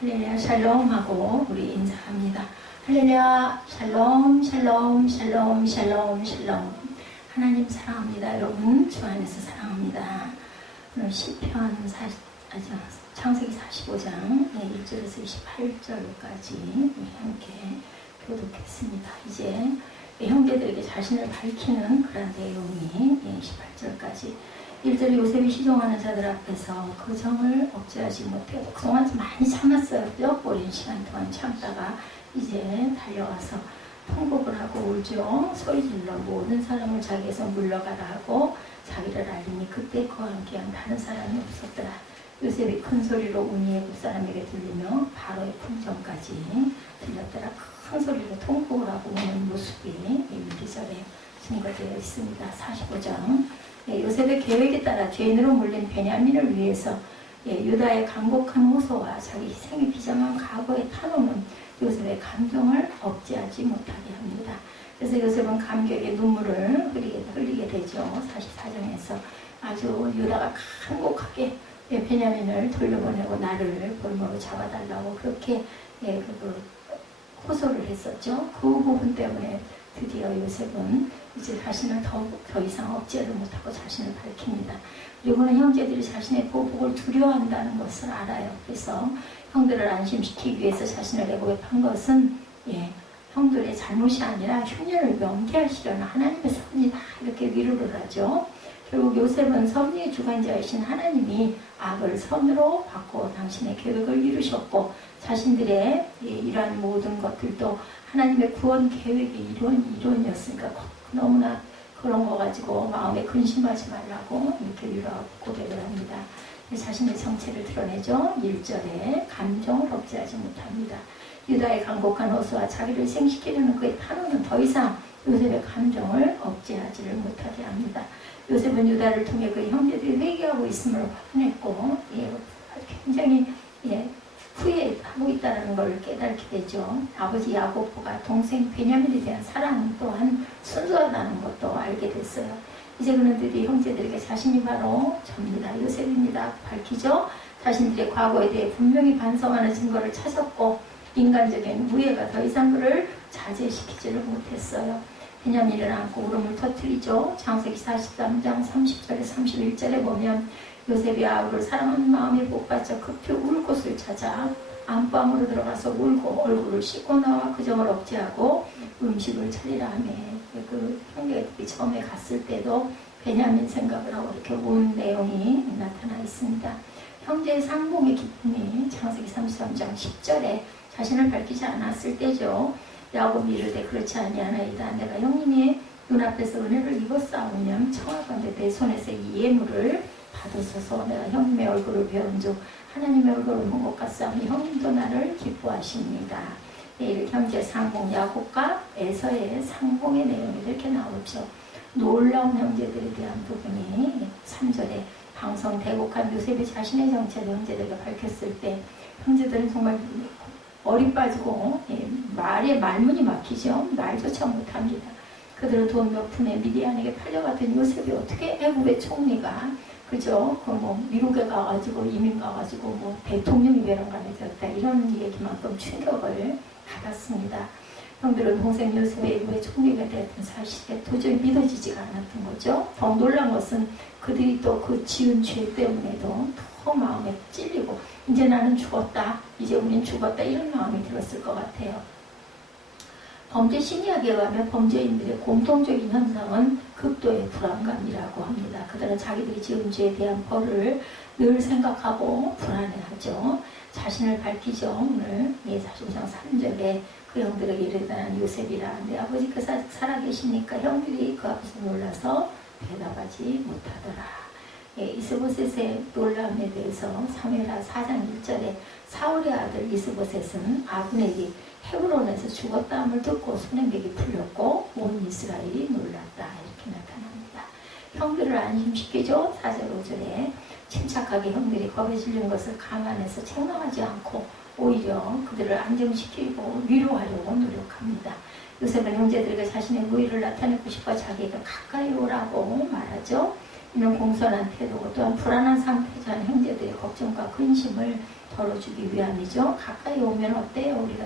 할렐루야 샬롬 하고 우리 인사합니다. 할렐루야 샬롬 샬롬 샬롬 샬롬 샬롬. 하나님 사랑합니다. 여러분 주 안에서 사랑합니다. 오늘 시편 창세기 45장 1절에서 28절까지 함께 교독했습니다. 이제 형제들에게 자신을 밝히는 그런 내용이 28절까지 1절에 요셉이 시종하는 자들 앞에서 그 정을 억제하지 못해 그동안 많이 참았어요. 오랜 시간 동안 참다가 이제 달려와서 통곡을 하고 울죠. 소리질러 모든 사람을 자기에서 물러가라 하고 자기를 알리니 그때 그와 함께한 다른 사람이 없었더라. 요셉이 큰 소리로 온 애굽 사람에게 들리며 바로의 풍정까지 들렸더라. 큰 소리로 통곡을 하고 오는 모습이 1절에 증거되어 있습니다. 45장 요셉의 계획에 따라 죄인으로 몰린 베냐민을 위해서 유다의 간곡한 호소와 자기 희생이 비장한 각오의 탄원은 요셉의 감정을 억제하지 못하게 합니다. 그래서 요셉은 감격의 눈물을 흘리게 되죠. 44장에서 아주 유다가 간곡하게 베냐민을 돌려보내고 나를 볼모로 잡아달라고 그렇게 호소를 했었죠. 그 부분 때문에 드디어 요셉은 이제 자신을 더 이상 억제를 못하고 자신을 밝힙니다. 그리고는 형제들이 자신의 보복을 두려워한다는 것을 알아요. 그래서 형들을 안심시키기 위해서 자신을 애굽에 판 것은 형들의 잘못이 아니라 흉년을 명개하시려는 하나님의 섭니다. 이렇게 위로를 하죠. 결국 요셉은 섭리의 주관자이신 하나님이 악을 선으로 바꿔 당신의 계획을 이루셨고 자신들의 이러한 모든 것들도 하나님의 구원 계획의 이론이었으니까 너무나 그런 거 가지고 마음에 근심하지 말라고 이렇게 위로하고 고백을 합니다. 자신의 정체를 드러내죠. 1절에 감정을 억제하지 못합니다. 유다의 간곡한 호소와 자기를 희생시키려는 그의 탄원은 더 이상 요셉의 감정을 억제하지를 못하게 합니다. 요셉은 유다를 통해 그의 형제들이 회개하고 있음을 확인했고 굉장히 후회하고 있다는 걸 깨닫게 되죠. 아버지 야곱보다 동생 베냐민에 대한 사랑 또한 순수하다는 것도 알게 됐어요. 이제 그는 드디어 형제들에게 자신이 바로 접니다. 요셉입니다. 밝히죠. 자신들의 과거에 대해 분명히 반성하는 증거를 찾았고 인간적인 무예가 더 이상 그를 자제시키지를 못했어요. 베냐민을 안고 울음을 터뜨리죠. 창세기 43장 30절에 31절에 보면 요셉이 아우를 사랑하는 마음이 복받쳐 급히 울 곳을 찾아 안방으로 들어가서 울고 얼굴을 씻고 나와 그 정을 억제하고 음식을 차리라 하며 그 형제들이 처음에 갔을 때도 베냐민 생각을 하고 이렇게 운 내용이 나타나 있습니다. 형제의 상봉의 기쁨이 창세기 33장 10절에 자신을 밝히지 않았을 때죠. 야곱이 이르되 그렇지 아니하나이다. 내가 형님의 눈앞에서 은혜를 입었사오면 청하건대 내 손에서 이 예물을 받으소서. 내가 형님의 얼굴을 배운즉 하나님의 얼굴을 본 것 같사오니 형님도 나를 기뻐하십니다. 이렇게 형제 상봉 야곱과 에서의 상봉의 내용이 이렇게 나오죠. 놀라운 형제들에 대한 부분이 3절에 방성대곡한 요셉이 자신의 정체를 형제들에게 밝혔을 때 형제들은 정말 어리 빠지고 말에 말문이 막히죠. 말조차 못합니다. 그들은 돈 몇 푼에 미디안에게 팔려갔던 요셉이 어떻게 애굽의 총리가 그죠? 미국에 가가지고 이민 가가지고 대통령이 외람간에 되었다 이런 얘기만큼 충격을 받았습니다. 형들은 동생 요셉의 애굽의 총리가 되었던 사실에 도저히 믿어지지가 않았던 거죠. 더 놀란 것은 그들이 또 그 지은 죄 때문에도 더 마음에 찔리고 이제 나는 죽었다. 이제 우린 죽었다. 이런 마음이 들었을 것 같아요. 범죄 심리학에 의하면 범죄인들의 공통적인 현상은 극도의 불안감이라고 합니다. 그들은 자기들이 지은 죄에 대한 벌을 늘 생각하고 불안해하죠. 자신을 밝히죠. 오늘 45장 3절에 그 형들에게 이르다는 요셉이라 내 아버지께서 살아계시니까 형들이 그 앞에서 놀라서 대답하지 못하더라. 이스보셋의 놀라움에 대해서 사무엘하 4장 1절에 사울의 아들 이스보셋은 아브넬이 헤브론에서 죽었다함을 듣고 소년백이 풀렸고 온 이스라엘이 놀랐다. 이렇게 나타납니다. 형들을 안심시키죠. 4절 5절에 침착하게 형들이 겁에 질린 것을 감안해서 책망하지 않고 오히려 그들을 안정시키고 위로하려고 노력합니다. 요셉은 형제들에게 자신의 무의를 나타내고 싶어 자기가 가까이 오라고 말하죠. 이는 공손한 태도고 또한 불안한 상태자 형제들의 걱정과 근심을 덜어주기 위함이죠. 가까이 오면 어때요? 우리가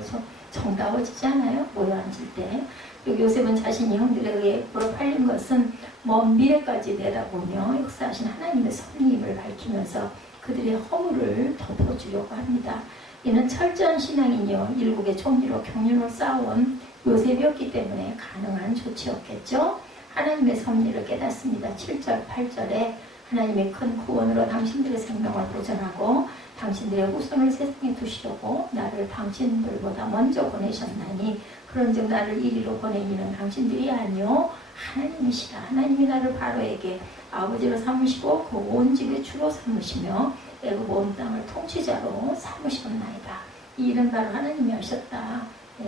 정다워지지 않아요? 모여 앉을 때. 그리고 요셉은 자신이 형들에 의해 부러 팔린 것은 먼 미래까지 내다보며 역사하신 하나님의 섭리임을 밝히면서 그들의 허물을 덮어주려고 합니다. 이는 철저한 신앙인이요 일국의 총리로 경륜을 쌓아온 요셉이었기 때문에 가능한 조치였겠죠. 하나님의 섭리를 깨닫습니다. 7절, 8절에 하나님의 큰 구원으로 당신들의 생명을 보존하고 당신들의 후손을 세상에 두시려고 나를 당신들보다 먼저 보내셨나니 그런즉 나를 이리로 보낸 이는 당신들이 아니요 하나님이시라. 하나님이 나를 바로에게 아버지로 삼으시고 그 온 집의 주로 삼으시며 애굽 온 땅을 통치자로 삼으셨나이다. 이 일은 바로 하나님이 하셨다.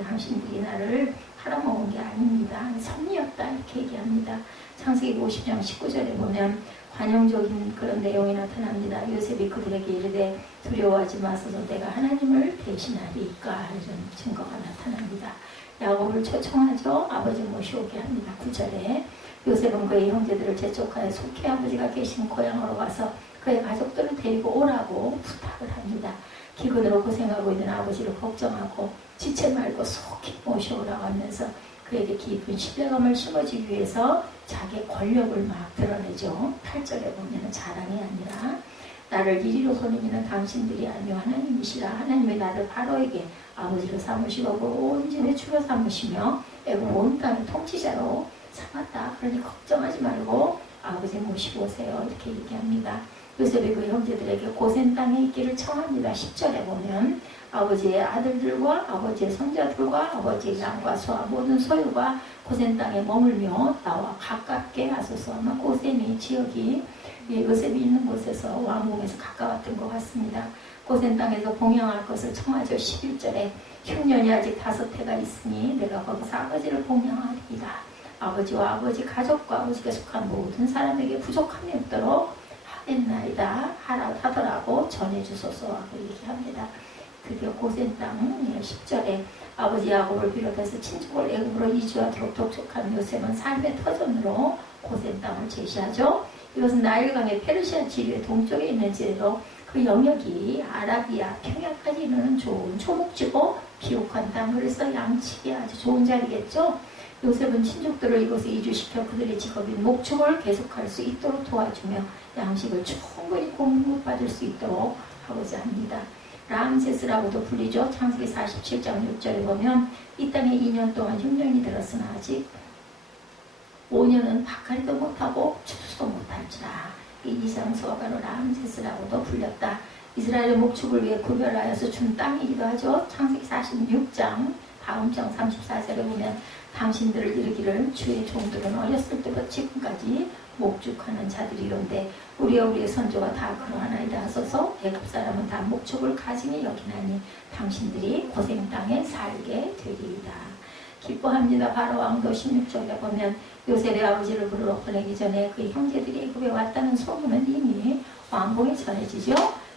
당신들이 나를 팔아먹은 게 아닙니다. 섭리였다. 이렇게 얘기합니다. 창세기 50장 19절에 보면 관용적인 그런 내용이 나타납니다. 요셉이 그들에게 이르되 두려워하지 마소서 내가 하나님을 대신하리까 이런 증거가 나타납니다. 야곱을 초청하죠. 아버지 모시오게 합니다. 9절에 요셉은 그의 형제들을 재촉하여 속히 아버지가 계신 고향으로 가서 그의 가족들을 데리고 오라고 부탁을 합니다. 기근으로 고생하고 있는 아버지를 걱정하고 지체 말고 속히 모셔오라고 하면서 그에게 깊은 신뢰감을 심어주기 위해서 자기의 권력을 막 드러내죠. 8절에 보면 자랑이 아니라 나를 이리로 보낸 이는 당신들이 아니요 하나님이시라. 하나님이 나를 바로에게 아버지로 삼으시고 온 집의 주로 삼으시며 애굽 온 땅의 통치자로 삼았다. 그러니 걱정하지 말고 아버지 모시고 오세요. 이렇게 얘기합니다. 요셉이 그 형제들에게 고센 땅에 있기를 청합니다. 10절에 보면 아버지의 아들들과 아버지의 손자들과 아버지의 양과 소와 모든 소유가 고센 땅에 머물며 나와 가깝게 하소서. 아마 고센의 지역이 요셉이 있는 곳에서 왕궁에서 가까웠던 것 같습니다. 고센 땅에서 봉양할 것을 청하죠. 11절에 흉년이 아직 5해가 있으니 내가 거기서 아버지를 봉양하리이다. 아버지와 아버지 가족과 아버지가 속한 모든 사람에게 부족함이 없도록 하겠나이다 하더라고 전해주소서 하고 얘기합니다. 드디어 고센 땅 10절에 아버지 야곱을 비롯해서 친족을 애굽으로 이주하도록 독촉한 요셉은 삶의 터전으로 고센 땅을 제시하죠. 이것은 나일강의 페르시아 지류의 동쪽에 있는 지대로 그 영역이 아라비아 평야까지 이르는 좋은 초목지고 비옥한 땅, 그래서 양치기 아주 좋은 자리겠죠. 요셉은 친족들을 이곳에 이주시켜 그들의 직업인 목축을 계속할 수 있도록 도와주며 양식을 충분히 공급받을 수 있도록 하고자 합니다. 람세스라고도 불리죠. 창세기 47장 6절에 보면 이 땅에 2년 동안 흉년이 들었으나 아직 5년은 박하리도 못하고 추수도 못할지라. 이 이상소가 바로 람세스라고도 불렸다. 이스라엘의 목축을 위해 구별하여서 준 땅이기도 하죠. 창세기 46장 다음 장 34절에 보면 당신들을 이르기를 주의 종들은 어렸을 때부터 지금까지 목축하는 자들이론데 우리와 우리의 선조가 다 그러하나이다 하소서. 애굽 사람은 다 목축을 가증히 여기나니 당신들이 고생 땅에 살게 되리이다. 기뻐합니다. 바로 왕도 16절에 보면 요셉의 아버지를 부르러 보내기 전에 그 형제들이 애굽에 왔다는 소문은 이미 왕궁에 전해지죠.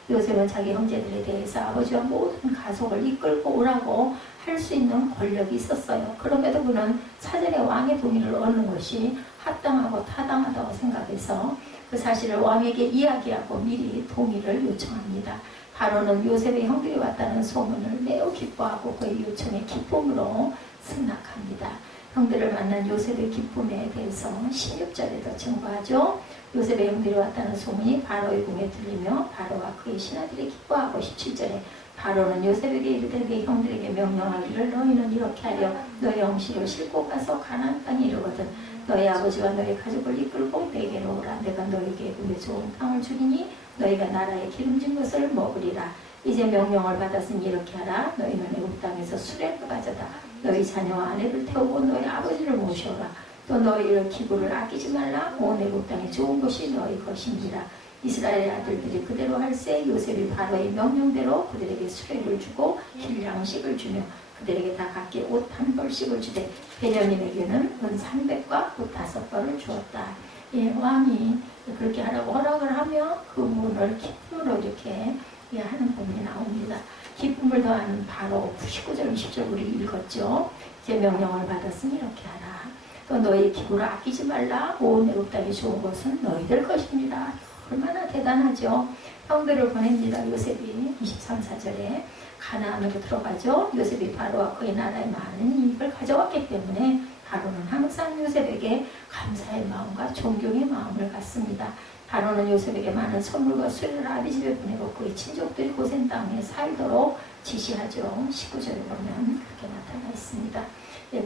요셉은 자기 형제들에 대해서 아버지와 모든 가족을 이끌고 오라고 할 수 있는 권력이 있었어요. 그럼에도 그는 사전에 왕의 동의를 얻는 것이 합당하고 타당하다고 생각해서 그 사실을 왕에게 이야기하고 미리 동의를 요청합니다. 바로는 요셉의 형들이 왔다는 소문을 매우 기뻐하고 그의 요청에 기쁨으로 승낙합니다. 형들을 만난 요셉의 기쁨에 대해서 16절에도 증거하죠. 요셉의 형들이 왔다는 소문이 바로의 궁에 들리며 바로와 그의 신하들이 기뻐하고 17절에 바로는 요셉에게 이르되 네 형들에게 명령하기를 너희는 이렇게 하려 너희 음식을 싣고 가서 가나안 땅에 이르거든 너희 아버지와 너희 가족을 이끌고 내게로 오라. 내가 너희에게 애굽의 좋은 땅을 주리니 너희가 나라의 기름진 것을 먹으리라. 이제 명령을 받았으니 이렇게 하라. 너희는 애굽 땅에서 수레를 가져다 너희 자녀와 아내를 태우고 너희 아버지를 모셔오라. 또 너희를 기부를 아끼지 말라. 온 애굽 땅에 좋은 것이 너희 것이니라. 이스라엘의 아들들이 그대로 할세. 요셉이 바로의 명령대로 그들에게 수레를 주고 길양식을 주며 그들에게 다 각기 옷 한 벌씩을 주되 베냐민에게는 은 300과 옷 5벌을 주었다. 예, 왕이 그렇게 하라고 허락을 하며 그 문을 기쁨으로 이렇게 하는 부분이 나옵니다. 기쁨을 더하는 바로 19절 20절 우리 읽었죠. 이제 명령을 받았으니 이렇게 하라. 또 너희 기구를 아끼지 말라. 온 애굽 땅이 좋은 것은 너희들 것입니다. 얼마나 대단하죠. 형들을 보냅니다. 요셉이 23~4절에 가나안으로 들어가죠. 요셉이 바로와 그의 나라에 많은 이익을 가져왔기 때문에 바로는 항상 요셉에게 감사의 마음과 존경의 마음을 갖습니다. 바로는 요셉에게 많은 선물과 수레를 아비 집에 보내고 그의 친족들이 고센 땅에 살도록 지시하죠. 19절에 보면 그렇게 나타나 있습니다.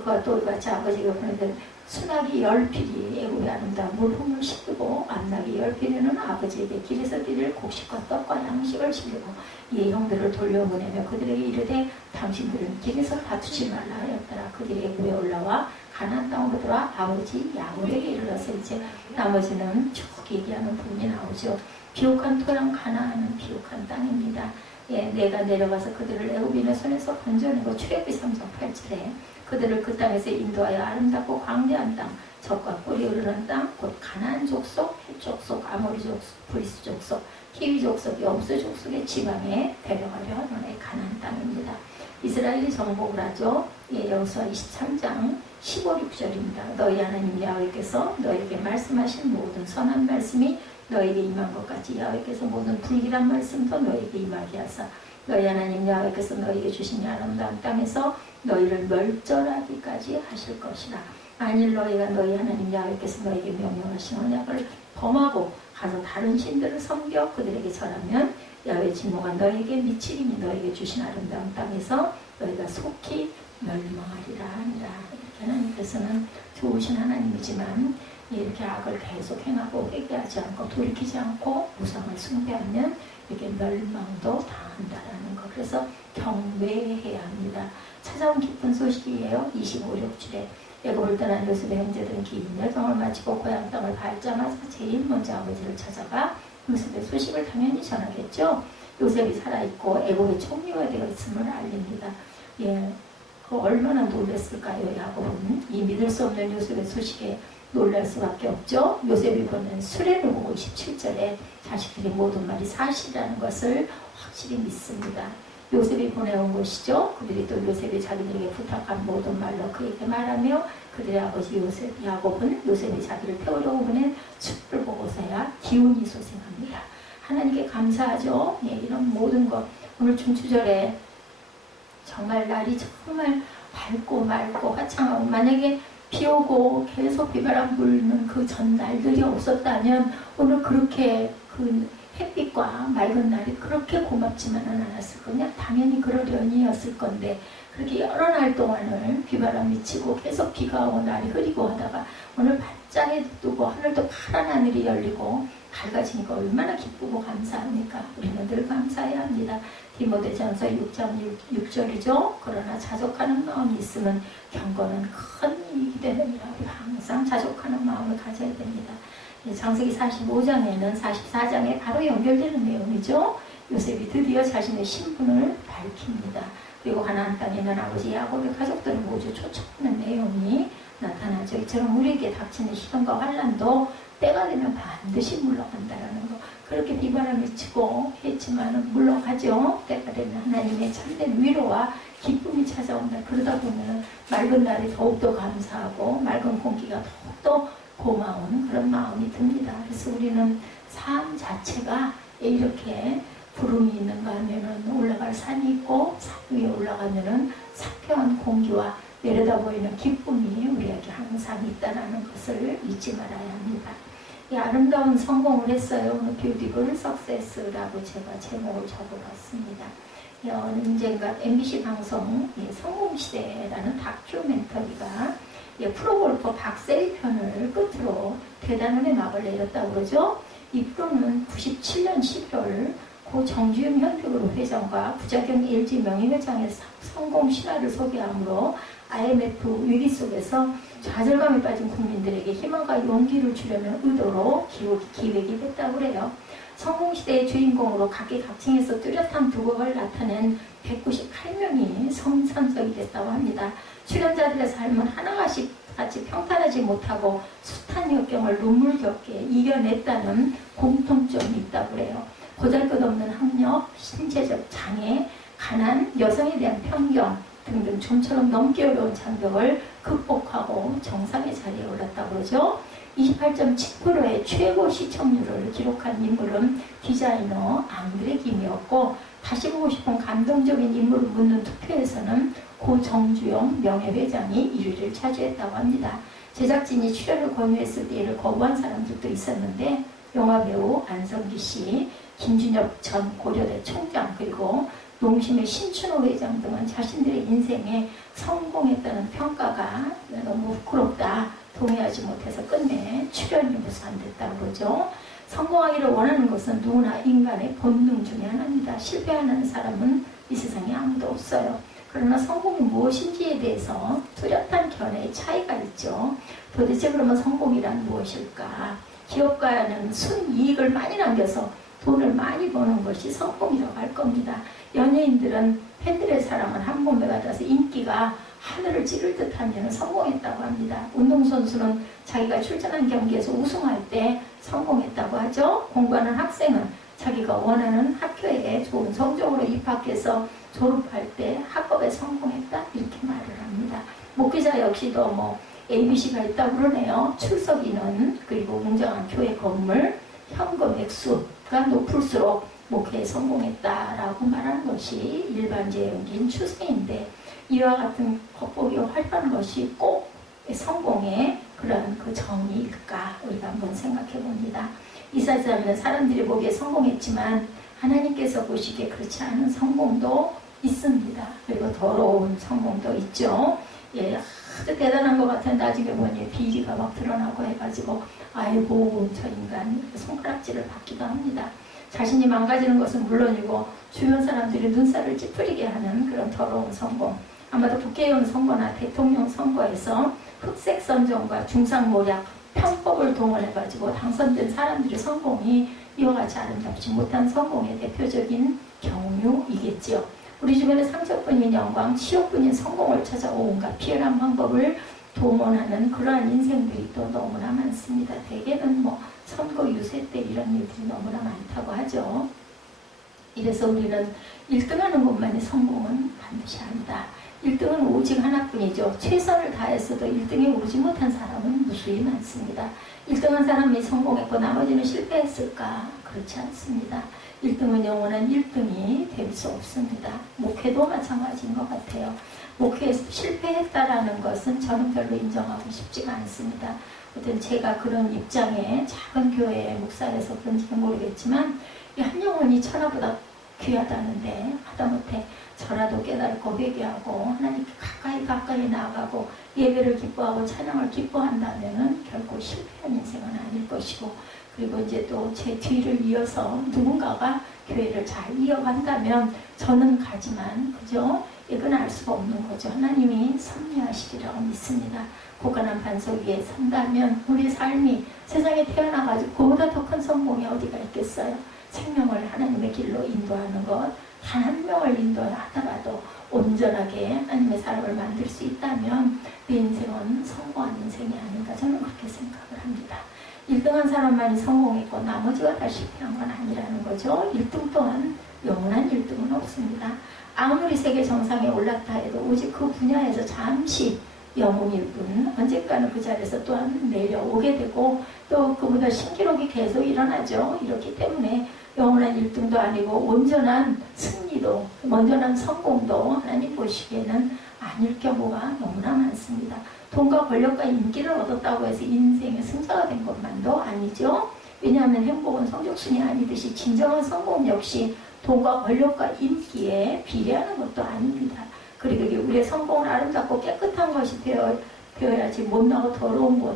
그와 또 같이 아버지가 보내던 수나기 10필이 애굽의 아름다운 물품을 싣고 암나기 10필에는 아버지에게 길에서 드릴 곡식과 떡과 양식을 실리고 이에 형들을 돌려보내며 그들에게 이르되 당신들은 길에서 다투지 말라 하였더라. 그들이 애굽에 올라와 가나안 땅으로 돌아 아버지 야곱에게 이르러서 이제 나머지는 쭉 얘기하는 부분이 나오죠. 비옥한 토양 가나안은 비옥한 땅입니다. 내가 내려가서 그들을 애굽인의 손에서 건져내고 출애굽기 3장 8절에 그들을 그 땅에서 인도하여 아름답고 광대한 땅, 젖과 꿀이 흐르는 땅, 곧 가나안 족속, 헷 족속, 아모리 족속, 브리스 족속, 히위 족속, 여부스 족속의 지방에 데려가려 하는 가나안 땅입니다. 이스라엘이 정복을 하죠. 여호수아 23장 15, 16절입니다. 너희 하나님 야훼께서 너에게 말씀하신 모든 선한 말씀이 너에게 임한 것 같이 야훼께서 모든 불길한 말씀도 너에게 임하게 하사 너희 하나님 야훼께서 너에게 주신 아름다운 땅에서 너희를 멸절하기까지 하실 것이라. 만일 너희가 너희 하나님 야훼께서 너에게 명령하신 언약을 범하고 가서 다른 신들을 섬겨 그들에게 절하면 야훼 진노가 너에게 미치리니 너에게 주신 아름다운 땅에서 너희가 속히 멸망하리라 하니라. 이렇게 하나님께서는 좋으신 하나님이지만 이렇게 악을 계속 행하고 회개하지 않고 돌이키지 않고 우상을 숭배하면 이게 멸망도 당한다라는 것. 그래서 경외해야 합니다. 찾아온 기쁜 소식이에요. 25, 6절에 애굽을 떠난 요셉의 형제들은 긴 여정을 마치고 고향 땅을 밟자마자 제일 먼저 아버지를 찾아가 요셉의 소식을 당연히 전하겠죠. 요셉이 살아있고 애굽의 총리가 되어 있음을 알립니다. 그 얼마나 놀랐을까요? 야곱은 이 믿을 수 없는 요셉의 소식에 놀랄 수밖에 없죠. 요셉이 보낸 수레를 보고 27절에 자식들이 모든 말이 사실이라는 것을 확실히 믿습니다. 요셉이 보내온 것이죠. 그들이 또 요셉이 자기들에게 부탁한 모든 말로 그에게 말하며 그들의 아버지 요셉, 야곱은 요셉이 자기를 태우려고 보낸 숲을 보고서야 기운이 소생합니다. 하나님께 감사하죠. 이런 모든 것. 오늘 중추절에 정말 날이 정말 밝고 맑고 화창하고 만약에 비 오고 계속 비바람 불는 그 전날들이 없었다면 오늘 그렇게 그 햇빛과 맑은 날이 그렇게 고맙지만은 않았을 거냐? 당연히 그러려니였을 건데 그렇게 여러 날 동안을 비바람이 치고 계속 비가 오고 날이 흐리고 하다가 오늘 반짝이 뜨고 하늘도 파란 하늘이 열리고 밝아지니까 얼마나 기쁘고 감사합니까? 우리는 늘 감사해야 합니다. 디모데전서 6장 6절이죠. 그러나 자족하는 마음이 있으면 경건은 큰 이익이 되느니라. 우리 항상 자족하는 마음을 가져야 됩니다. 창세기 45장에는 44장에 바로 연결되는 내용이죠. 요셉이 드디어 자신의 신분을 밝힙니다. 그리고 가나안 땅에 있는 아버지 야곱의 가족들을 모두 쫓아오는 내용이 나타나죠. 이처럼 우리에게 닥치는 시련과 환난도 때가 되면 반드시 물러간다라는 거. 그렇게 비바람이 치고 했지만 물러가죠. 때가 되면 하나님의 참된 위로와 기쁨이 찾아온다. 그러다 보면 맑은 날이 더욱더 감사하고 맑은 공기가 더욱더 고마운 그런 마음이 듭니다. 그래서 우리는 삶 자체가 이렇게 구름이 있는가 하면은 올라갈 산이 있고 산 위에 올라가면은 상쾌한 공기와 내려다 보이는 기쁨이 우리에게 항상 있다는 것을 잊지 말아야 합니다. 이 아름다운 성공을 했어요. 오늘 Beautiful Success라고 제가 제목을 적어봤습니다. 언젠가 MBC 방송 성공시대라는 다큐멘터리가 프로골퍼 박세리 편을 끝으로 대단한 음악을 내렸다고 그러죠. 이 프로는 97년 11월 고 정주영 현대그룹 회장과 부작용 LG 명예회장의 성공 신화를 소개함으로 IMF 위기 속에서 좌절감에 빠진 국민들에게 희망과 용기를 주려는 의도로 기획이 됐다고 그래요. 성공시대의 주인공으로 각계각층에서 뚜렷한 두각을 나타낸 198명이 선정이 됐다고 합니다. 출연자들의 삶은 하나같이 평탄하지 못하고 숱한 역경을 눈물겹게 이겨냈다는 공통점이 있다고 그래요. 보잘것없는 학력, 신체적 장애, 가난, 여성에 대한 편견, 등등 좀처럼 넘기 어려운 장벽을 극복하고 정상의 자리에 올랐다고 그러죠. 28.7%의 최고 시청률을 기록한 인물은 디자이너 앙드레 김이었고, 다시 보고 싶은 감동적인 인물을 묻는 투표에서는 고 정주영 명예회장이 1위를 차지했다고 합니다. 제작진이 출연을 권유했을 때 이를 거부한 사람들도 있었는데, 영화배우 안성기 씨, 김준엽 전 고려대 총장, 그리고 농심의 신춘호 회장 등은 자신들의 인생에 성공했다는 평가가 너무 부끄럽다, 동의하지 못해서 끝내 출연이 무산됐다고 그러죠. 성공하기를 원하는 것은 누구나 인간의 본능 중에 하나입니다. 실패하는 사람은 이 세상에 아무도 없어요. 그러나 성공이 무엇인지에 대해서 뚜렷한 견해의 차이가 있죠. 도대체 그러면 성공이란 무엇일까? 기업가는 순이익을 많이 남겨서 돈을 많이 버는 것이 성공이라고 할 겁니다. 연예인들은 팬들의 사랑을 한 몸에 받아서 인기가 하늘을 찌를 듯 하면 성공했다고 합니다. 운동선수는 자기가 출전한 경기에서 우승할 때 성공했다고 하죠. 공부하는 학생은 자기가 원하는 학교에 좋은 성적으로 입학해서 졸업할 때 학업에 성공했다, 이렇게 말을 합니다. 목회자 역시도 ABC가 있다고 그러네요. 출석 인원, 그리고 웅장한 교회 건물, 현금 액수가 높을수록 목회에 성공했다라고 말하는 것이 일반적인 추세인데, 이와 같은 겉보기 활발한 것이 꼭 성공의 그런 그 정의일까, 우리가 한번 생각해 봅니다. 이사자는 사람들이 보기에 성공했지만 하나님께서 보시기에 그렇지 않은 성공도 있습니다. 그리고 더러운 성공도 있죠. 예, 아주 대단한 것 같은데 나중에 보니 비리가 막 드러나고 해가지고 아이고 저 인간, 손가락질을 받기도 합니다. 자신이 망가지는 것은 물론이고 주변 사람들이 눈살을 찌푸리게 하는 그런 더러운 성공. 아마도 국회의원 선거나 대통령 선거에서 흑색 선전과 중상모략, 편법을 동원해가지고 당선된 사람들의 성공이 이와 같이 아름답지 못한 성공의 대표적인 경우이겠지요. 우리 주변에 상처뿐인 영광, 치욕뿐인 성공을 찾아 온갖 피해란 방법을 동원하는 그러한 인생들이 또 너무나 많습니다. 대개는 선거 유세 때 이런 일들이 너무나 많다고 하죠. 이래서 우리는 1등하는 것만이 성공은 반드시 아니다. 1등은 오직 하나뿐이죠. 최선을 다했어도 1등에 오르지 못한 사람은 무수히 많습니다. 1등한 사람이 성공했고 나머지는 실패했을까? 그렇지 않습니다. 1등은 영원한 1등이 될 수 없습니다. 목회도 마찬가지인 것 같아요. 목회에서 실패했다라는 것은 저는 별로 인정하고 싶지가 않습니다. 어떤 제가 그런 입장에 작은 교회의 목사에서 그런지는 모르겠지만 한 영혼이 천하보다 귀하다는데 하다못해 저라도 깨닫고 회개하고 하나님께 가까이 나아가고 예배를 기뻐하고 찬양을 기뻐한다면 결코 실패한 인생은 아닐 것이고, 그리고 이제 또 제 뒤를 이어서 누군가가 교회를 잘 이어간다면 저는 가지만 그죠? 이건 알 수가 없는 거죠. 하나님이 섭리하시리라고 믿습니다. 고간한 반석 위에 산다면 우리 삶이 세상에 태어나가지고 그보다 더 큰 성공이 어디가 있겠어요? 생명을 하나님의 길로 인도하는 것, 단 한 명을 인도하더라도 온전하게 하나님의 사람을 만들 수 있다면 그 인생은 성공한 인생이 아닌가, 저는 그렇게 생각을 합니다. 1등한 사람만이 성공했고 나머지가 다 실패한 건 아니라는 거죠. 1등 또한 영원한 1등은 없습니다. 아무리 세계 정상에 올랐다 해도 오직 그 분야에서 잠시 영웅일 뿐, 언젠가는 그 자리에서 또한 내려오게 되고 또 그보다 신기록이 계속 일어나죠. 이렇기 때문에 영원한 1등도 아니고 온전한 승리도, 온전한 성공도 하나님 보시기에는 아닐 경우가 너무나 많습니다. 돈과 권력과 인기를 얻었다고 해서 인생의 승자가 된 것만도 아니죠. 왜냐하면 행복은 성적순이 아니듯이 진정한 성공 역시 돈과 권력과 인기에 비례하는 것도 아닙니다. 그리고 우리의 성공은 아름답고 깨끗한 것이 되어야지 못나고 더러운 것,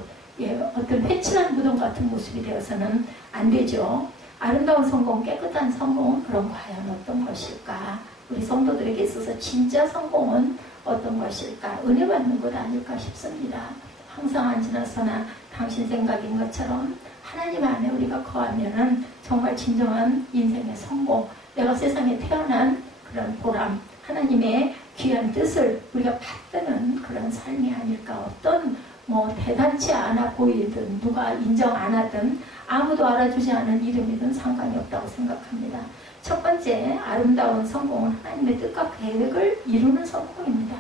어떤 회칠한 무덤 같은 모습이 되어서는 안 되죠. 아름다운 성공, 깨끗한 성공은 그럼 과연 어떤 것일까? 우리 성도들에게 있어서 진짜 성공은 어떤 것일까? 은혜 받는 것 아닐까 싶습니다. 항상 안지나서나 당신 생각인 것처럼 하나님 안에 우리가 거하면은 정말 진정한 인생의 성공, 내가 세상에 태어난 그런 보람, 하나님의 귀한 뜻을 우리가 받드는 그런 삶이 아닐까. 어떤 대단치 않아 보이든 누가 인정 안 하든 아무도 알아주지 않은 이름이든 상관이 없다고 생각합니다. 첫 번째 아름다운 성공은 하나님의 뜻과 계획을 이루는 성공입니다.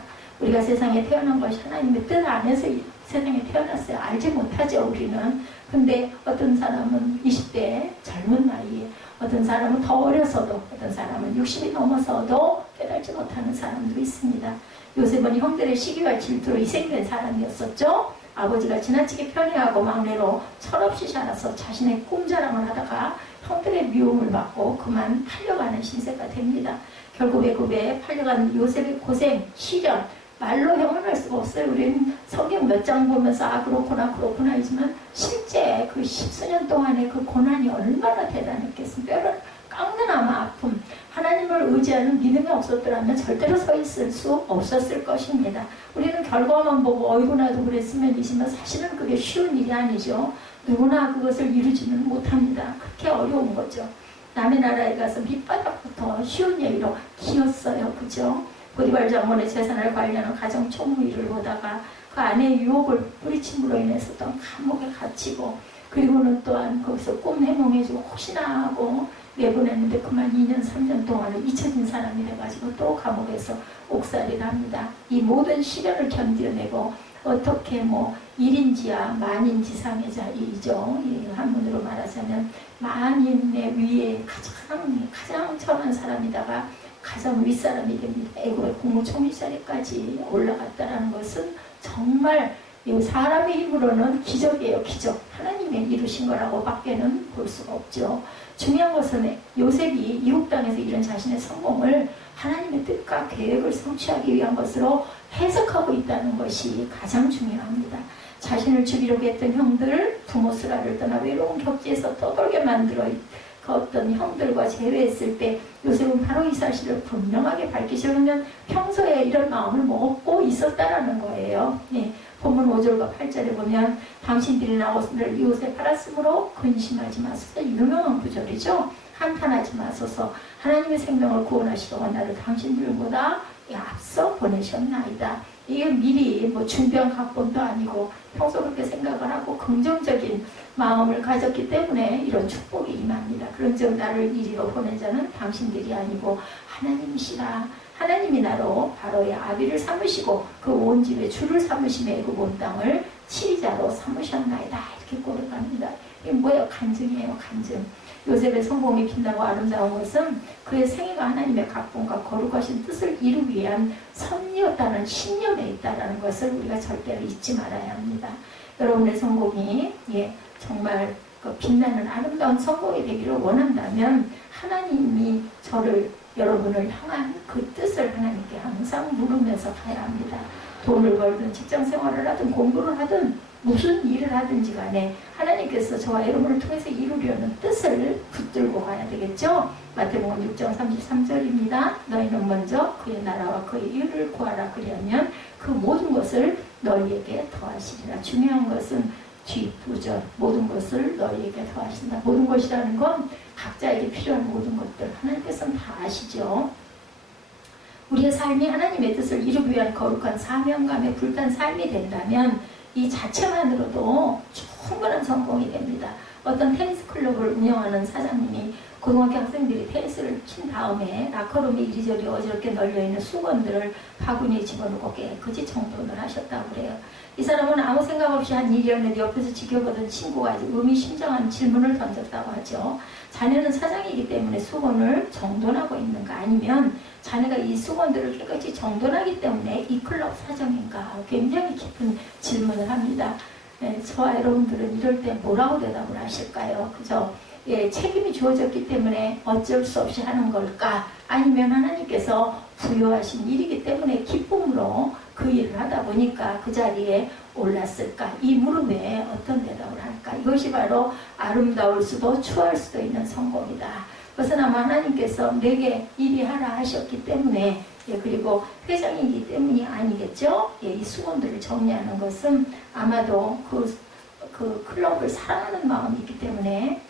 우리가 세상에 태어난 것이 하나님의 뜻 안에서 이 세상에 태어났어요. 알지 못하죠, 우리는. 근데 어떤 사람은 20대 젊은 나이에, 어떤 사람은 더 어려서도, 어떤 사람은 60이 넘어서도 깨달지 못하는 사람도 있습니다. 요셉은 형들의 시기와 질투로 희생된 사람이었었죠. 아버지가 지나치게 편애하고 막내로 철없이 자라서 자신의 꿈자랑을 하다가 형들의 미움을 받고 그만 팔려가는 신세가 됩니다. 결국 애굽에 팔려간 요셉의 고생, 시련, 말로 형언할 수가 없어요. 우리는 성경 몇 장 보면서 그렇구나 하지만 실제 그 10수년 동안의 그 고난이 얼마나 대단했겠습니까? 뼈를 깎는 아픔, 하나님을 의지하는 믿음이 없었더라면 절대로 서 있을 수 없었을 것입니다. 우리는 결과만 보고 어이구 나도 그랬으면 이지만 사실은 그게 쉬운 일이 아니죠. 누구나 그것을 이루지는 못합니다. 그렇게 어려운 거죠. 남의 나라에 가서 밑바닥부터 쉬운 얘기로 기었어요. 그죠? 보디발 장군의 재산을 관리하는 가정 총무일을 보다가 그 아내의 유혹을 뿌리침으로 인해서 또 감옥에 갇히고, 그리고는 또한 거기서 꿈 해몽해주고 혹시나 하고 내보냈는데 그만 2년 3년 동안은 잊혀진 사람이 돼가지고 또 감옥에서 옥살이를 합니다. 이 모든 시련을 견뎌내고 어떻게 1인지야 만인지상의 자리이죠. 한문으로 말하자면 만인의 위에 가장 천한 사람이다가 가장 윗사람이 됩니다. 애국의 국무총리 자리까지 올라갔다는 것은 정말 사람의 힘으로는 기적이에요. 기적. 하나님이 이루신 거라고 밖에는 볼 수가 없죠. 중요한 것은 요셉이 이국 땅에서 이런 자신의 성공을 하나님의 뜻과 계획을 성취하기 위한 것으로 해석하고 있다는 것이 가장 중요합니다. 자신을 죽이려고 했던 형들, 부모 수라를 떠나 외로운 격지에서 떠돌게 만들어 그 어떤 형들과 재회했을 때 요셉은 바로 이 사실을 분명하게 밝히시려면 평소에 이런 마음을 먹고 있었다라는 거예요. 본문 5절과 8절에 보면 당신들이 나옷을 이웃에 팔았으므로 근심하지 마소서. 유명한 구절이죠. 한탄하지 마소서. 하나님의 생명을 구원하시려고 나를 당신들보다 앞서 보내셨나이다. 이게 미리 준비한 각본도 아니고 평소 그렇게 생각을 하고 긍정적인 마음을 가졌기 때문에 이런 축복이 임합니다. 그런즉 나를 이리로 보낸 자는 당신들이 아니고 하나님이시라. 하나님이 나로 바로의 아비를 삼으시고 그 온 집에 주를 삼으시며 그 온 땅을 치리자로 삼으셨나이다. 이렇게 고백합니다. 이게 뭐예요? 간증이에요. 간증. 요셉의 성공이 빛나고 아름다운 것은 그의 생애가 하나님의 각본과 거룩하신 뜻을 이루기 위한 선이었다는 신념에 있다는 것을 우리가 절대로 잊지 말아야 합니다. 여러분의 성공이 정말 빛나는 아름다운 성공이 되기를 원한다면 하나님이 여러분을 향한 그 뜻을 하나님께 항상 물으면서 가야 합니다. 돈을 벌든 직장생활을 하든 공부를 하든 무슨 일을 하든지 간에 하나님께서 저와 여러분을 통해서 이루려는 뜻을 붙들고 가야 되겠죠. 마태복음 6장 33절입니다. 너희는 먼저 그의 나라와 그의 의를 구하라. 그리하면 그 모든 것을 너희에게 더하시리라. 중요한 것은 뒤 2절 모든 것을 너희에게 더하신다. 모든 것이라는 건 각자에게 필요한 모든 것들 하나님께서는 다 아시죠. 우리의 삶이 하나님의 뜻을 이루기 위한 거룩한 사명감에 불탄 삶이 된다면 이 자체만으로도 충분한 성공이 됩니다. 어떤 테니스 클럽을 운영하는 사장님이 고등학교 학생들이 테니스를 친 다음에 라커룸에 이리저리 어지럽게 널려있는 수건들을 바구니에 집어넣고 깨끗이 정돈을 하셨다고 그래요. 이 사람은 아무 생각 없이 한 일이었는데 옆에서 지켜보던 친구가 의미심장한 질문을 던졌다고 하죠. 자네는 사장이기 때문에 수건을 정돈하고 있는가? 아니면 자네가 이 수건들을 깨끗이 정돈하기 때문에 이 클럽 사장인가? 굉장히 깊은 질문을 합니다. 저와 여러분들은 이럴 때 뭐라고 대답을 하실까요? 그죠? 책임이 주어졌기 때문에 어쩔 수 없이 하는 걸까? 아니면 하나님께서 부여하신 일이기 때문에 기쁨으로 그 일을 하다 보니까 그 자리에 올랐을까? 이 물음에 어떤 대답을 할까? 이것이 바로 아름다울 수도 추할 수도 있는 성공이다. 그것은 아마 하나님께서 내게 일이 하라 하셨기 때문에 그리고 회장이기 때문이 아니겠죠? 이 수건들을 정리하는 것은 아마도 그 클럽을 사랑하는 마음이 있기 때문에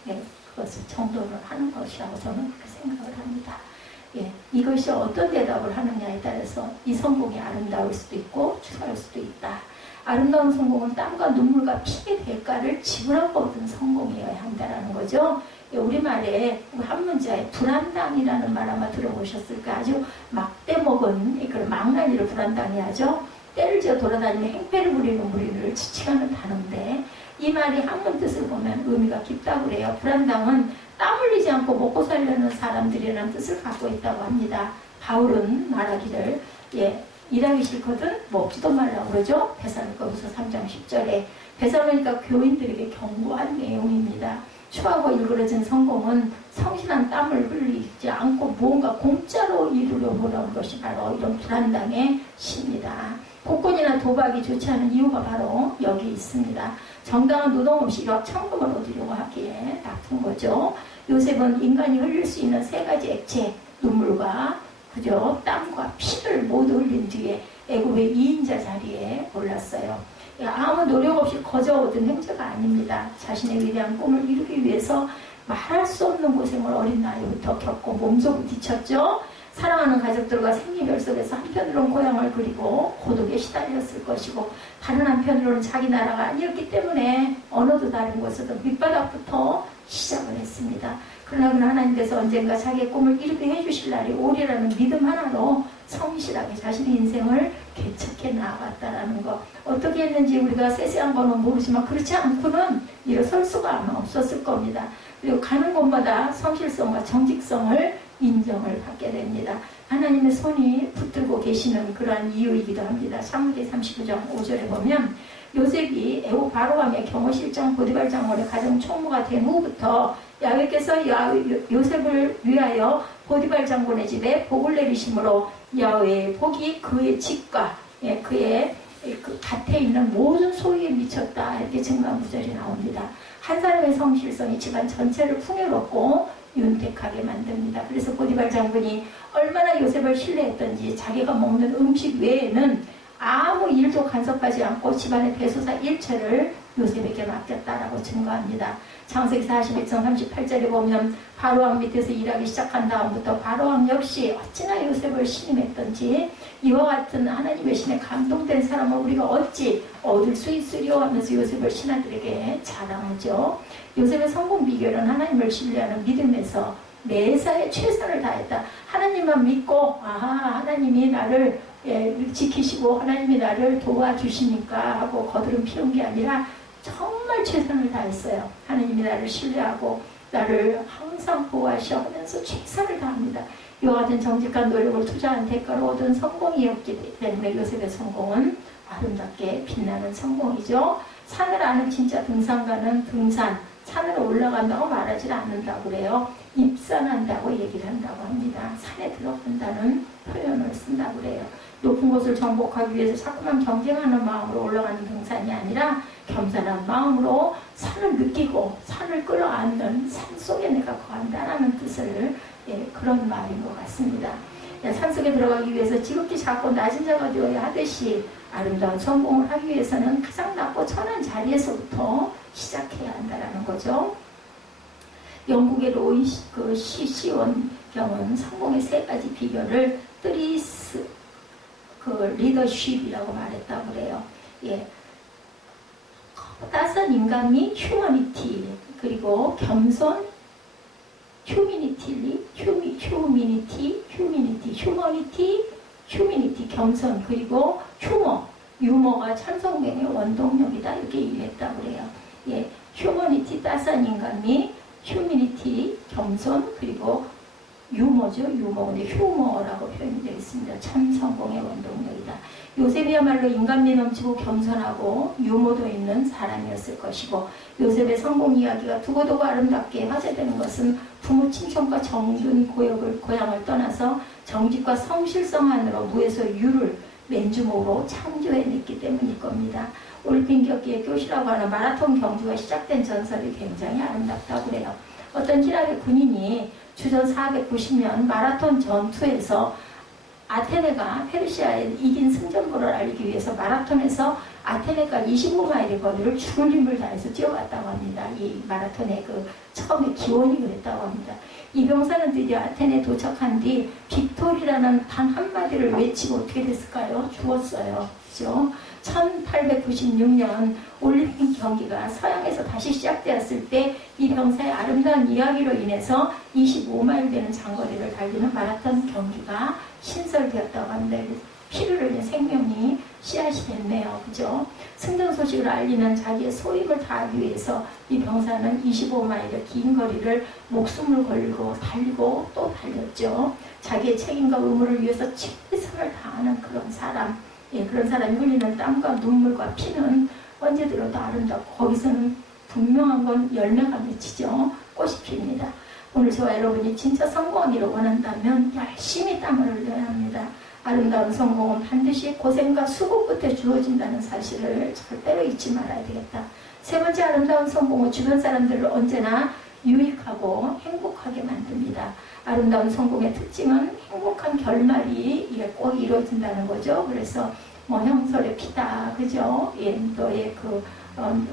그것을 정돈을 하는 것이라고 저는 그렇게 생각을 합니다. 이것이 어떤 대답을 하느냐에 따라서 이 성공이 아름다울 수도 있고 추할 수도 있다. 아름다운 성공은 땀과 눈물과 피의 대가를 지불하고 얻은 성공이어야 한다는 거죠. 우리말에 한 문자에 불안당이라는 말 아마 들어보셨을까? 아주 막대 먹은 그런 망나니를 불안당이 하죠. 때를 지어 돌아다니며 행패를 부리는 무리를 지칭하는 단어인데 이 말이 한문 뜻을 보면 의미가 깊다고 그래요. 불안당은 땀 흘리지 않고 먹고 살려는 사람들이라는 뜻을 갖고 있다고 합니다. 바울은 말하기를 일하기 싫거든 먹지도 말라고 그러죠. 데살로니가후서 3장 10절에 데살로니가 교인들에게 경고한 내용입니다. 추하고 일그러진 성공은 성실한 땀을 흘리지 않고 무언가 공짜로 이루려고 하는 것이 바로 이런 불안당의 시입니다. 복권이나 도박이 좋지 않은 이유가 바로 여기 있습니다. 정당한 노동 없이 천금을 얻으려고 하기에 나쁜 거죠. 요셉은 인간이 흘릴 수 있는 세 가지 액체, 눈물과 그죠? 땀과 피를 모두 흘린 뒤에 애굽의 2인자 자리에 올랐어요. 아무 노력 없이 거저 얻은 형제가 아닙니다. 자신의 위대한 꿈을 이루기 위해서 말할 수 없는 고생을 어린 나이부터 겪고 몸소 부딪혔죠. 사랑하는 가족들과 생리별 속에서 한편으로는 고향을 그리고 고독에 시달렸을 것이고 다른 한편으로는 자기 나라가 아니었기 때문에 언어도 다른 곳에서 밑바닥부터 시작을 했습니다. 그러나 하나님께서 언젠가 자기의 꿈을 이루게 해주실 날이 오리라는 믿음 하나로 성실하게 자신의 인생을 개척해 나아갔다라는 것. 어떻게 했는지 우리가 세세한 거는 모르지만 그렇지 않고는 일어설 수가 아마 없었을 겁니다. 그리고 가는 곳마다 성실성과 정직성을 인정을 받게 됩니다. 하나님의 손이 붙들고 계시는 그러한 이유이기도 합니다. 사무기 39장 5절에 보면 요셉이 애국 바로왕의 경호실장 보디발 장군의 가정 총무가 된 후부터 야훼께서 요셉을 위하여 보디발 장군의 집에 복을 내리심으로 야훼의 복이 그의 집과 그의 그 밭에 있는 모든 소유에 미쳤다. 이렇게 증강 구절이 나옵니다. 한 사람의 성실성이 집안 전체를 풍요롭고 윤택하게 만듭니다. 그래서 보디발 장군이 얼마나 요셉을 신뢰했던지 자기가 먹는 음식 외에는 아무 일도 간섭하지 않고 집안의 대소사 일체를 요셉에게 맡겼다라고 증거합니다. 창세기 41장 38절에 보면 바로왕 밑에서 일하기 시작한 다음부터 바로왕 역시 어찌나 요셉을 신임했던지 이와 같은 하나님의 신에 감동된 사람을 우리가 어찌 얻을 수 있으리요 하면서 요셉을 신하들에게 자랑하죠. 요셉의 성공 비결은 하나님을 신뢰하는 믿음에서 매사에 최선을 다했다. 하나님만 믿고 하나님이 나를 지키시고 하나님이 나를 도와주시니까 하고 거드름 피운 게 아니라 정말 최선을 다했어요. 하나님이 나를 신뢰하고 나를 항상 보호하셔 하면서 최선을 다합니다. 이와 같은 정직한 노력을 투자한 대가로 얻은 성공이었기 때문에 요셉의 성공은 아름답게 빛나는 성공이죠. 산을 아는 진짜 등산가는 산으로 올라간다고 말하지 않는다고 그래요. 입산한다고 얘기를 한다고 합니다. 산에 들어간다는 표현을 쓴다고 그래요. 높은 곳을 정복하기 위해서 자꾸만 경쟁하는 마음으로 올라가는 등산이 아니라 겸손한 마음으로 산을 느끼고 산을 끌어안는 산속에 내가 거한다라는 뜻을 그런 말인 것 같습니다. 산속에 들어가기 위해서 지극히 작고 낮은 자가 되어야 하듯이 아름다운 성공을 하기 위해서는 가장 낮고 천한 자리에서부터 시작해야 한다는 거죠. 영국의 로이 시온 경은 성공의 세 가지 비결을 뜨리스 리더십이라고 말했다고 그래요. 따스한 인간미, 휴머니티, 그리고 겸손, 휴머니티, 겸손, 그리고 유머가 참성맹의 원동력이다. 이렇게 이해했다고 그래요. 휴머니티, 따스한 인간미, 휴미니티, 겸손, 그리고 유머죠. 근데 휴머라고 표현이 되어 있습니다. 참 성공의 원동력이다. 요셉이야말로 인간미 넘치고 겸손하고 유머도 있는 사람이었을 것이고 요셉의 성공 이야기가 두고두고 아름답게 화제되는 것은 부모 친척과 정든 고향을 떠나서 정직과 성실성 안으로 무에서 유를 맨주먹으로 창조해냈기 때문일 겁니다. 올림픽 경기의 교시라고 하는 마라톤 경주가 시작된 전설이 굉장히 아름답다고 그래요. 어떤 히라의 군인이 주전 490년 마라톤 전투에서 아테네가 페르시아에 이긴 승전보를 알리기 위해서 마라톤에서 아테네가 25마일의 거리를 죽을 힘을 다해서 뛰어갔다고 합니다. 이 마라톤의 그 처음에 기원이 그랬다고 합니다. 이 병사는 드디어 아테네에 도착한 뒤 빅토리라는 단 한마디를 외치고 어떻게 됐을까요? 죽었어요. 그죠? 1896년 올림픽 경기가 서양에서 다시 시작되었을 때 이 병사의 아름다운 이야기로 인해서 25마일 되는 장거리를 달리는 마라톤 경기가 신설되었다고 합니다. 피를 흘린 생명이 씨앗이 됐네요. 그죠? 승전 소식을 알리는 자기의 소임을 다하기 위해서 이 병사는 25마일의 긴 거리를 목숨을 걸고 달리고 또 달렸죠. 자기의 책임과 의무를 위해서 최선을 다하는 그런 사람. 예, 그런 사람이 흘리는 땀과 눈물과 피는 언제 들어도 아름답고 거기서는 분명한 건 열매가 맺히죠. 꽃이 핍니다. 오늘 저와 여러분이 진짜 성공하기를 원한다면 열심히 땀을 흘려야 합니다. 아름다운 성공은 반드시 고생과 수고 끝에 주어진다는 사실을 절대로 잊지 말아야 되겠다. 세 번째 아름다운 성공은 주변 사람들을 언제나 유익하고 행복하게 만듭니다. 아름다운 성공의 특징은 행복한 결말이 꼭 이루어진다는 거죠. 그래서 형설의 피다, 그죠? 예, 너의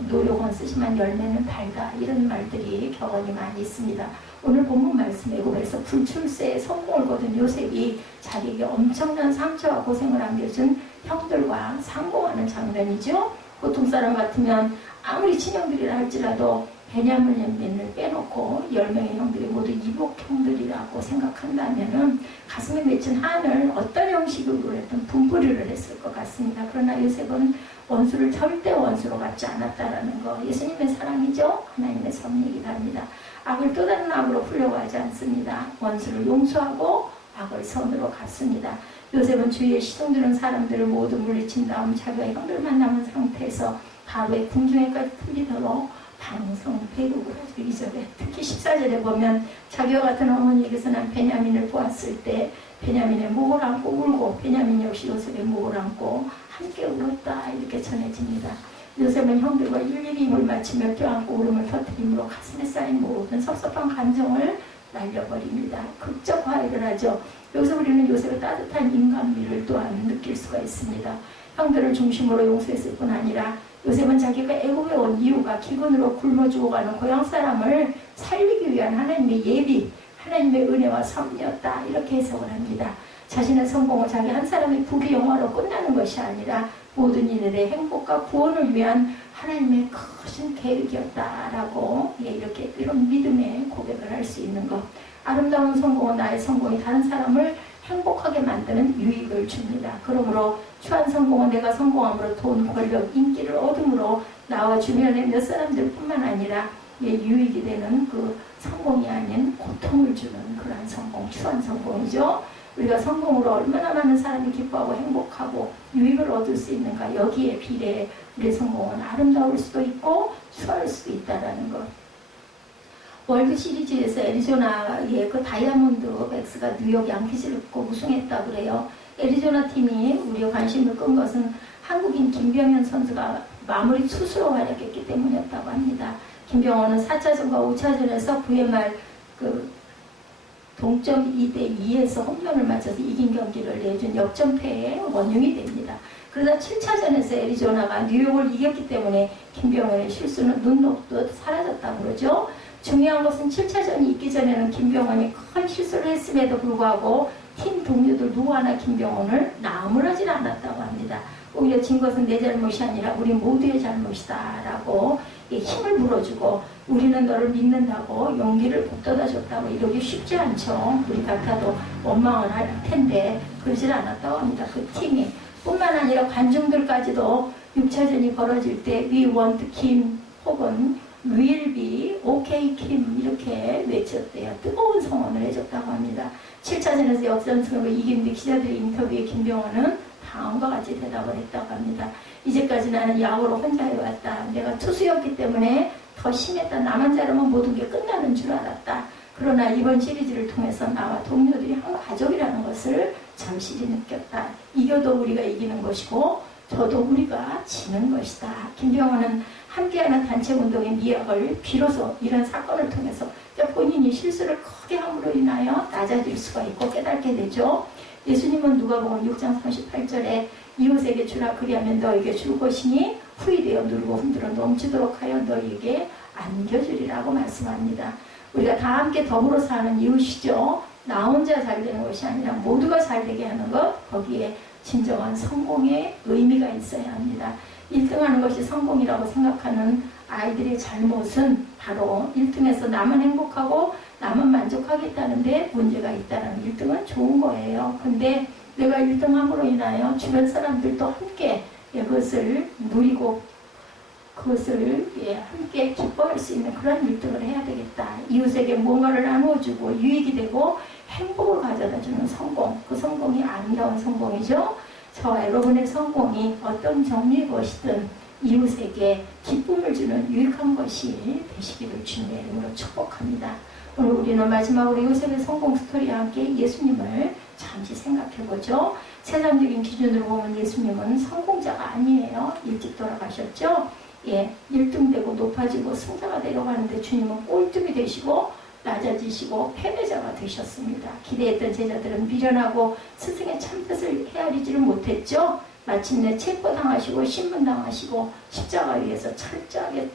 노력은 쓰지만 열매는 달다, 이런 말들이 격언이 많이 있습니다. 오늘 본문 말씀 애굽에서 불출세에 성공을 거둔 요셉이 자기에게 엄청난 상처와 고생을 안겨준 형들과 상봉하는 장면이죠. 보통 사람 같으면 아무리 친형들이라 할지라도 베냐민을 빼놓고 10명의 형들이 모두 이복 형들이라고 생각한다면은 가슴에 맺힌 한을 어떤 형식으로 했든 분풀이를 했을 것 같습니다. 그러나 요셉은 원수를 절대 원수로 갖지 않았다라는 거, 예수님의 사랑이죠. 하나님의 섭리이기도 합니다. 악을 또 다른 악으로 풀려고 하지 않습니다. 원수를 용서하고 악을 선으로 갚습니다. 요셉은 주위에 시종드는 사람들을 모두 물리친 다음 자기가 형들만 남은 상태에서 바로의 궁중에까지 풀리도록 방송배국을 하죠. 2절에 특히 14절에 보면 자기와 같은 어머니에게서 난 베냐민을 보았을 때 베냐민의 목을 안고 울고 베냐민 역시 요셉의 목을 안고 함께 울었다, 이렇게 전해집니다. 요셉은 형들과 일일이 힘을 맞추며 껴안고 울음을 터뜨림으로 가슴에 쌓인 모든 섭섭한 감정을 날려버립니다. 극적 화해를 하죠. 여기서 우리는 요셉의 따뜻한 인간미를 또한 느낄 수가 있습니다. 형들을 중심으로 용서했을 뿐 아니라 요셉은 자기가 애굽에 온 이유가 기근으로 굶어 죽어가는 고향 사람을 살리기 위한 하나님의 예비, 하나님의 은혜와 섭리였다, 이렇게 해석을 합니다. 자신의 성공은 자기 한 사람의 부귀 영화로 끝나는 것이 아니라 모든 이들의 행복과 구원을 위한 하나님의 크신 계획이었다라고, 이렇게 이런 믿음의 고백을 할 수 있는 것. 아름다운 성공은 나의 성공이 다른 사람을 행복하게 만드는 유익을 줍니다. 그러므로 추한 성공은 내가 성공함으로 돈, 권력, 인기를 얻음으로 나와 주변의 몇 사람들 뿐만 아니라 유익이 되는 그 성공이 아닌 고통을 주는 그러한 성공, 추한 성공이죠. 우리가 성공으로 얼마나 많은 사람이 기뻐하고 행복하고 유익을 얻을 수 있는가, 여기에 비례해 우리의 성공은 아름다울 수도 있고 추할 수도 있다는 것. 월드 시리즈에서 애리조나의 그 다이아몬드 백스가 뉴욕 양키스를 꼭 우승했다고 그래요. 애리조나 팀이 우리의 관심을 끈 것은 한국인 김병현 선수가 마무리 투수로 활약했기 때문이었다고 합니다. 김병헌은 4차전과 5차전에서 VMR 동점 2대2에서 홈런을 맞춰서 이긴 경기를 내준 역전패의 원흉이 됩니다. 그러다 7차전에서 애리조나가 뉴욕을 이겼기 때문에 김병헌의 실수는 눈 녹듯 사라졌다고 그러죠. 중요한 것은 7차전이 있기 전에는 김병헌이 큰 실수를 했음에도 불구하고 팀 동료들 누구 하나 김병헌을 나무라지 않았다고 합니다. 오히려 진 것은 내 잘못이 아니라 우리 모두의 잘못이다 라고 힘을 불어주고 우리는 너를 믿는다고 용기를 북돋아줬다고. 이러기 쉽지 않죠. 우리 같아도 원망을 할 텐데 그러질 않았다고 합니다. 그 팀이 뿐만 아니라 관중들까지도 6차전이 벌어질 때 We want Kim 혹은 Will be OK Kim 이렇게 외쳤대요. 뜨거운 성원을 해줬다고 합니다. 7차전에서 역전승으로 이긴 뒤 기자들의 인터뷰에 김병헌은 다음과 같이 대답을 했다고 합니다. 이제까지 나는 야구로 혼자 해왔다. 내가 투수였기 때문에 더 심했다. 나만 잘하면 모든 게 끝나는 줄 알았다. 그러나 이번 시리즈를 통해서 나와 동료들이 한 가족이라는 것을 잠시 느꼈다. 이겨도 우리가 이기는 것이고 저도 우리가 지는 것이다. 김병헌은 함께하는 단체 운동의 미학을 비로소 이런 사건을 통해서 본인이 실수를 크게 함으로 인하여 낮아질 수가 있고 깨닫게 되죠. 예수님은 누가복음 6장 38절에 이웃에게 주라 그리하면 너에게 줄 것이니 후히 되어 누르고 흔들어 넘치도록 하여 너에게 안겨주리라고 말씀합니다. 우리가 다 함께 더불어 사는 이웃이죠. 나 혼자 잘 되는 것이 아니라 모두가 잘 되게 하는 것, 거기에 진정한 성공의 의미가 있어야 합니다. 1등하는 것이 성공이라고 생각하는 아이들의 잘못은 바로 1등에서 나만 행복하고 나만 만족하겠다는데 문제가 있다는 1등은 좋은 거예요. 근데 내가 1등함으로 인하여 주변 사람들도 함께 그것을 누리고 그것을 함께 기뻐할 수 있는 그런 1등을 해야 되겠다. 이웃에게 뭔가를 나누어주고 유익이 되고 행복을 가져다주는 성공. 그 성공이 아름다운 성공이죠. 저와 여러분의 성공이 어떤 종류의 것이든 이웃에게 기쁨을 주는 유익한 것이 되시기를 주님의 이름으로 축복합니다. 오늘 우리는 마지막으로 요셉의 성공 스토리와 함께 예수님을 잠시 생각해보죠. 세상적인 기준으로 보면 예수님은 성공자가 아니에요. 일찍 돌아가셨죠. 1등 되고 높아지고 승자가 내려가는데 주님은 꼴등이 되시고 낮아지시고 패배자가 되셨습니다. 기대했던 제자들은 미련하고 스승의 참뜻을 헤아리지를 못했죠. 마침내 체포당하시고 신문당하시고 십자가 위에서 철저하게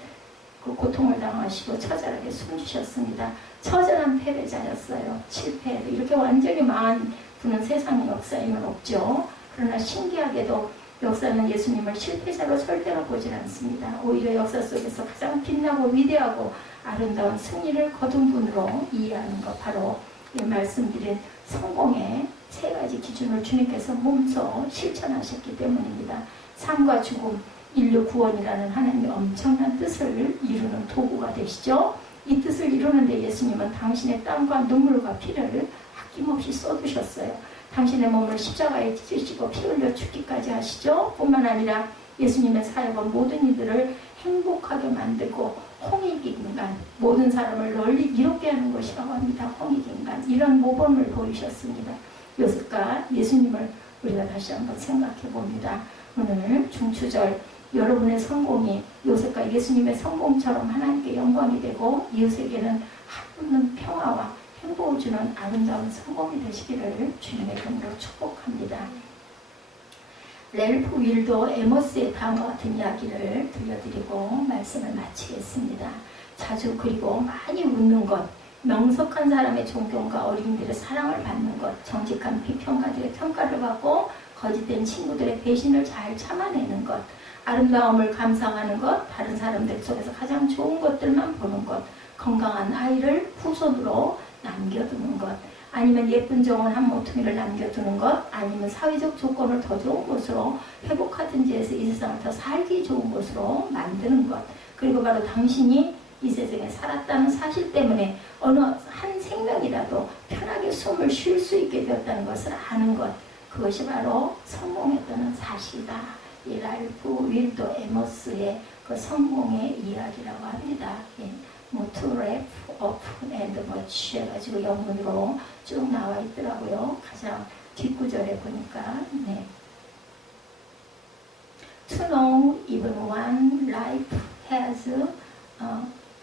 그 고통을 당하시고 처절하게 숨지셨습니다. 처절한 패배자였어요. 7패. 이렇게 완전히 망한 분은 세상의 역사에는 없죠. 그러나 신기하게도 역사는 예수님을 실패자로 절대로 보질 않습니다. 오히려 역사 속에서 가장 빛나고 위대하고 아름다운 승리를 거둔 분으로 이해하는 것, 바로 말씀드린 성공의 세 가지 기준을 주님께서 몸소 실천하셨기 때문입니다. 삶과 죽음, 인류 구원이라는 하나님의 엄청난 뜻을 이루는 도구가 되시죠. 이 뜻을 이루는데 예수님은 당신의 땀과 눈물과 피를 아낌없이 쏟으셨어요. 당신의 몸을 십자가에 찢으시고 피 흘려 죽기까지 하시죠. 뿐만 아니라 예수님의 사역은 모든 이들을 행복하게 만들고 홍익인간, 모든 사람을 널리 이롭게 하는 것이라고 합니다. 홍익인간, 이런 모범을 보이셨습니다. 요셉과 예수님을 우리가 다시 한번 생각해 봅니다. 오늘 중추절 여러분의 성공이 요셉과 예수님의 성공처럼 하나님께 영광이 되고 이웃에게는 한없는 평화와 행복을 주는 아름다운 성공이 되시기를 주님의 이름으로 축복합니다. 렐프 윌도 에모스의 다음과 같은 이야기를 들려드리고 말씀을 마치겠습니다. 자주 그리고 많이 웃는 것, 명석한 사람의 존경과 어린이들의 사랑을 받는 것, 정직한 비평가들의 평가를 받고 거짓된 친구들의 배신을 잘 참아내는 것, 아름다움을 감상하는 것, 다른 사람들 속에서 가장 좋은 것들만 보는 것, 건강한 아이를 후손으로 남겨두는 것, 아니면 예쁜 정원 한 모퉁이를 남겨두는 것, 아니면 사회적 조건을 더 좋은 곳으로 회복하든지 해서 이 세상을 더 살기 좋은 곳으로 만드는 것, 그리고 바로 당신이 이 세상에 살았다는 사실 때문에 어느 한 생명이라도 편하게 숨을 쉴 수 있게 되었다는 것을 아는 것, 그것이 바로 성공했다는 사실이다. 이 랄프 윌도 에모스의 그 성공의 이야기라고 합니다. to wrap up and much 해가지고 영문으로 쭉 나와 있더라고요. 가장 뒷구절에 보니까 To know even one life has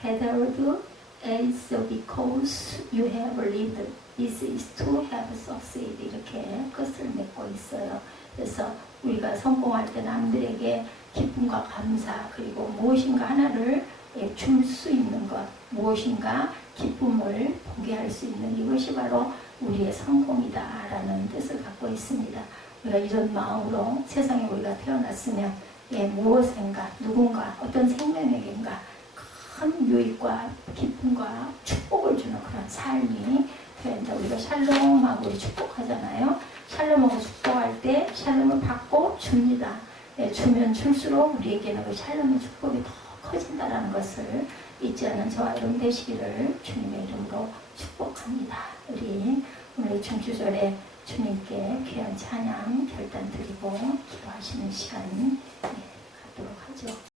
bettered as because you have lived. This is to have succeeded. 이렇게 끝을 맺고 있어요. 그래서 우리가 성공할 때 남들에게 기쁨과 감사 그리고 무엇인가 하나를 줄 수 있는 것, 무엇인가 기쁨을 보게 할 수 있는 이것이 바로 우리의 성공이다라는 뜻을 갖고 있습니다. 우리가 이런 마음으로 세상에 우리가 태어났으면 무엇인가, 누군가, 어떤 생명에게인가 큰 유익과 기쁨과 축복을 주는 그런 삶이 되는데 우리가 샬롬하고 우리 축복하잖아요. 샬롬하고 축복할 때 샬롬을 받고 줍니다. 주면 줄수록 우리에게는 그 샬롬의 축복이 더 커진다라는 것을 잊지 않은 저와 여러분 되시기를 주님의 이름으로 축복합니다. 우리 오늘 중추절에 주님께 귀한 찬양 결단 드리고 기도하시는 시간 갖도록 하죠.